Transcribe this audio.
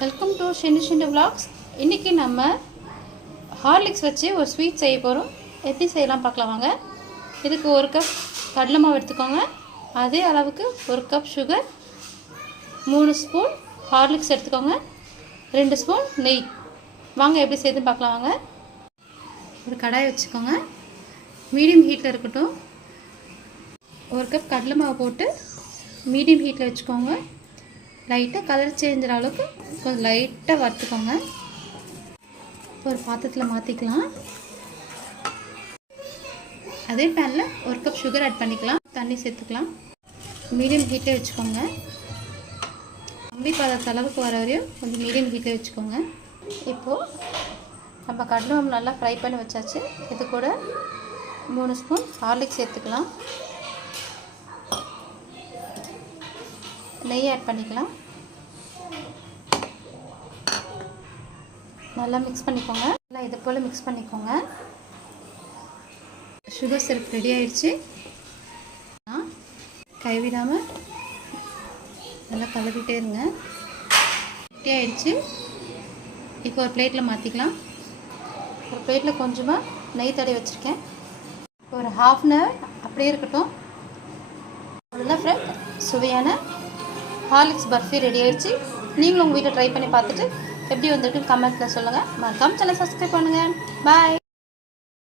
Welcome to Shindu Shindu vlogs. இன்றைக்கி நம்ம Horlicks வச்சு ஒரு ஸ்வீட் செய்ய போகிறோம். எப்படி செய்யலாம் பார்க்கலாம் வாங்க. இதுக்கு 1 கப் கடலை மாவு எடுத்துக்கோங்க. அதே அளவுக்கு 1 கப் சுகர், 3 ஸ்பூன் ஹார்லிக்ஸ் எடுத்துக்கோங்க, 2 ஸ்பூன் நெய். வாங்க எப்படி செய்யுதுன்னு பார்க்கலாம் வாங்க. ஒரு கடாய் வச்சுக்கோங்க, மீடியம் ஹீட்டில் இருக்கட்டும். 1 கப் கடலை மாவு போட்டு மீடியம் ஹீட்டில் வச்சுக்கோங்க. லைட்டாக கலர் சேஞ்சுற அளவுக்கு கொஞ்சம் லைட்டாக வறுத்துக்கோங்க. ஒரு பாத்திரத்தில் மாற்றிக்கலாம். அதே பேனில் 1 கப் சுகர் ஆட் பண்ணிக்கலாம். தண்ணி சேர்த்துக்கலாம். மீடியம் ஹீட்டில் வச்சுக்கோங்க. கம்பி பதத்த அளவுக்கு வர வரையும் கொஞ்சம் மீடியம் ஹீட்டில் வச்சுக்கோங்க. இப்போது நம்ம கடலை மாவு நல்லா ஃப்ரை பண்ணி வச்சாச்சு. இது கூட 3 ஸ்பூன் ஹார்லிக்ஸ் சேர்த்துக்கலாம். நெய் ஆட் பண்ணிக்கலாம். நல்லா மிக்ஸ் பண்ணிக்கோங்க. நல்லா இது போல் மிக்ஸ் பண்ணிக்கோங்க. சுகர் சிரப் ரெடி ஆயிடுச்சு. கைவிடாமல் நல்லா கலரிட்டே இருங்க. ரெடி ஆயிடுச்சு. இப்போ ஒரு பிளேட்டில் மாற்றிக்கலாம். ஒரு பிளேட்டில் கொஞ்சமாக நெய் தடவி வச்சுருக்கேன். ஒரு ½ அன் ஹவர் அப்படியே இருக்கட்டும். அவ்வளோதான் ஃப்ரெண்ட், சுவையான ஹார்லிக்ஸ் பர்ஃபி ரெடி ஆயிடுச்சு. நீங்களும் உங்கள் வீட்டில் ட்ரை பண்ணி பார்த்துட்டு எப்படி வந்திருக்குன்னு கமெண்ட்டில் சொல்லுங்கள். மறக்காம சேனலை சப்ஸ்கிரைப் பண்ணுங்கள். பாய்.